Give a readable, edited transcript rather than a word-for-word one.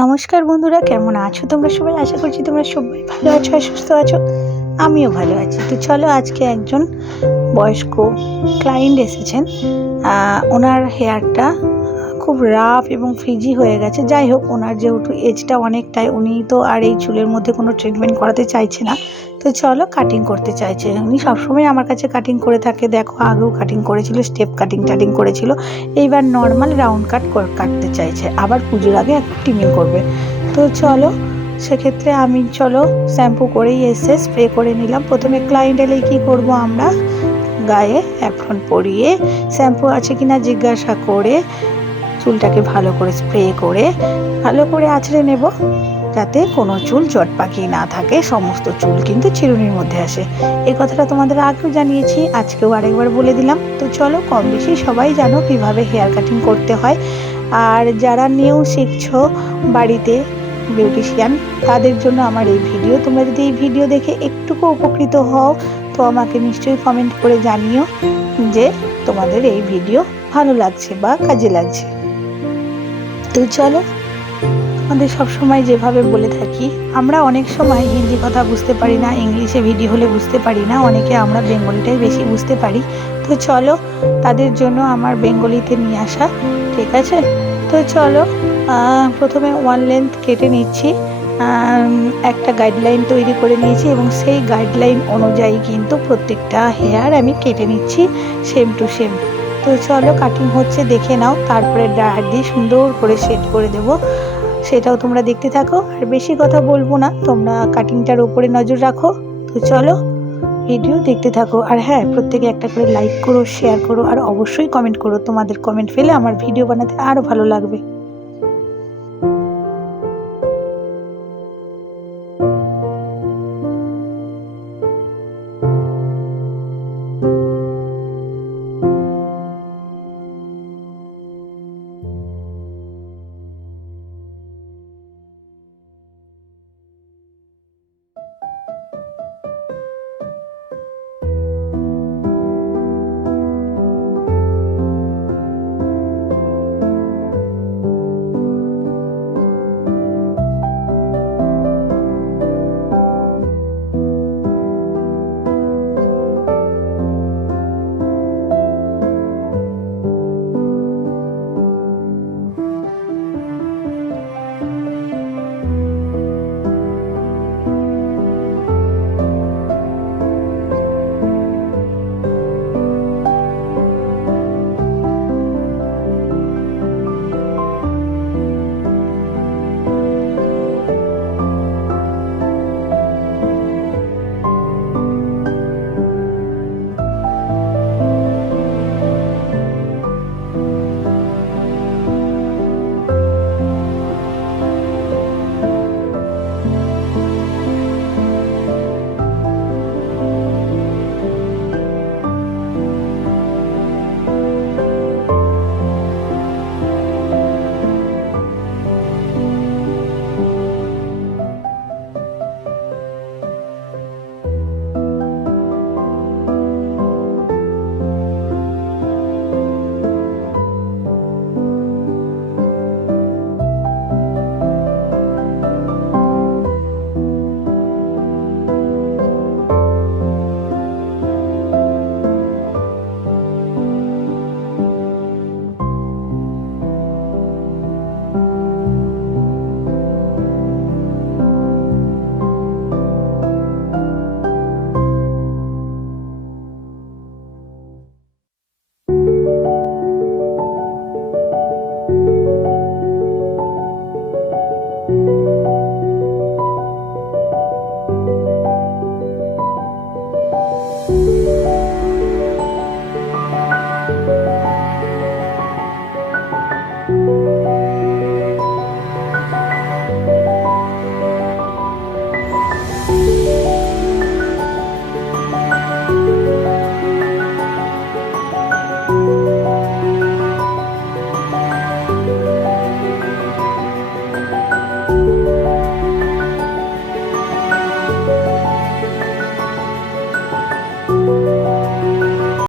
নমস্কার বন্ধুরা, কেমন আছো তোমরা সবাই? আশা করছি তোমরা সবাই ভালো আছো আর সুস্থ আছো। আমিও ভালো আছি। তো চলো, আজকে একজন বয়স্ক ক্লায়েন্ট এসেছেন। ওনার হেয়ারটা খুব রাফ এবং ফ্রিজি হয়ে গেছে। যাই হোক, ওনার যেহেতু এজটা অনেকটাই, উনি তো আর এই চুলের মধ্যে কোনো ট্রিটমেন্ট করাতে চাইছে না। তো চলো, কাটিং করতে চাইছে। উনি সবসময় আমার কাছে কাটিং করে থাকে। দেখো, আগেও কাটিং করেছিল, স্টেপ কাটিং করেছিল। এইবার নর্মাল রাউন্ড কাটতে চাইছে। আবার পুজোর আগে এখন ট্রিমিং করবে। তো চলো, সেক্ষেত্রে আমি শ্যাম্পু করেই এসে স্প্রে করে নিলাম। প্রথমে ক্লায়েন্ট এলেই কী করবো, আমরা গায়ে অ্যাপ্রন পরিয়ে শ্যাম্পু আছে কিনা জিজ্ঞাসা করে চুলটাকে ভালো করে স্প্রে করে ভালো করে আঁচড়ে নেব, যাতে কোনো চুল জট পাকিয়ে না থাকে। সমস্ত চুল কিন্তু চিরুনির মধ্যে আসে। এই কথাটা তোমাদের আগেও জানিয়েছি, আজকেও আরেকবার বলে দিলাম। তো চলো, কম বেশি সবাই জানো কিভাবে হেয়ার কাটিং করতে হয়। আর যারা নিউ শিখছো বাড়িতে বিউটিশিয়ান, তাদের জন্য আমার এই ভিডিও। তোমরা যদি এই ভিডিও দেখে একটুকু উপকৃত হও, তো আমাকে নিশ্চয়ই কমেন্ট করে জানিও যে তোমাদের এই ভিডিও ভালো লাগছে বা কাজে লাগছে। তো চলো, আমাদের সবসময় যেভাবে বলে থাকি, আমরা অনেক সময় হিন্দি কথা বুঝতে পারি না, ইংলিশে ভিডিও হলে বুঝতে পারি না, অনেকে আমরা বেঙ্গলিটাই বেশি বুঝতে পারি। তো চলো, তাদের জন্য আমার বেঙ্গলিতে নিয়ে আসা, ঠিক আছে? তো চলো, প্রথমে ওয়ান লেন্থ কেটে নিচ্ছি। একটা গাইডলাইন তৈরি করে নিয়েছি এবং সেই গাইডলাইন অনুযায়ী কিন্তু প্রত্যেকটা হেয়ার আমি কেটে নিচ্ছি, সেম টু সেম। তো চলো, কাটিং হচ্ছে, দেখে নাও। তারপরে ড্রায়ার দিয়ে সুন্দর করে সেট করে দেবো, সেটাও তোমরা দেখতে থাকো। আর বেশি কথা বলবো না, তোমরা কাটিংটার উপরে নজর রাখো। তো চলো, ভিডিও দেখতে থাকো। আর হ্যাঁ, প্রত্যেকে একটা করে লাইক করো, শেয়ার করো, আর অবশ্যই কমেন্ট করো। তোমাদের কমেন্ট পেলে আমার ভিডিও বানাতে আরও ভালো লাগবে।